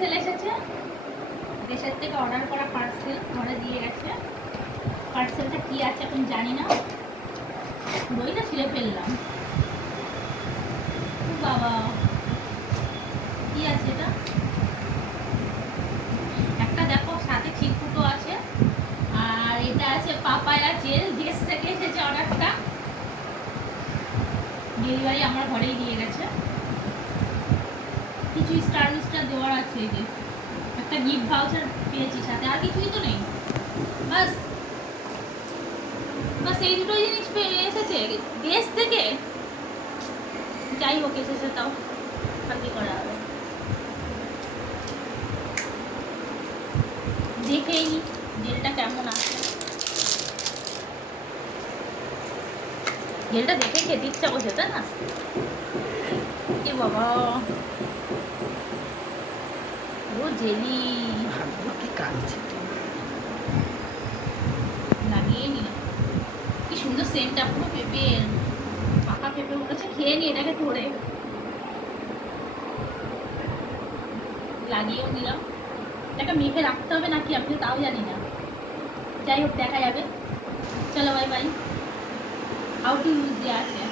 Parcel এসেছে, দেশের থেকে অর্ডার করা পার্সেল ঘরে দিয়ে গেছে। পার্সেলটা কি আছে এখন জানি না, বইটা ছিঁড়ে ফেললাম। বাবা কি আছে এটা? একটা দেখো সাথে চিরকুটো আছে, আর এটা আছে পাপায়া জেল, দেশ থেকে এসেছে অর্ডারটা, ডেলিভারি আমার ঘরেই দিয়ে গেছে। কিছু স্টার দেওয়ার আছে, এই যে একটা গিফট ভাউচার পেয়েছি সাথে, আর কিছুই তো নেই। বাস বাস এই দুটোই জিনিস এসেছে দেশ থেকে। যাই হোক এসেছে, তাও আর কি করা হবে। দেখেই জেলটা কেমন আছে, জেলটা দেখে খেতে ইচ্ছা করছে তাই না? এ বাবা ও জেলি কি কাঁদছে, লাগিয়ে নিলাম। কি সুন্দর সেন্টটা, পুরো পেঁপের, পাকা পেঁপে উঠেছে। খেয়ে নি এটাকে ধরে, লাগিয়েও নিলাম। এটাকে মেখে রাখতে হবে নাকি আপনি তাও জানি না, যাই হোক দেখা যাবে। চলো bye bye. How to use দেওয়া আছে।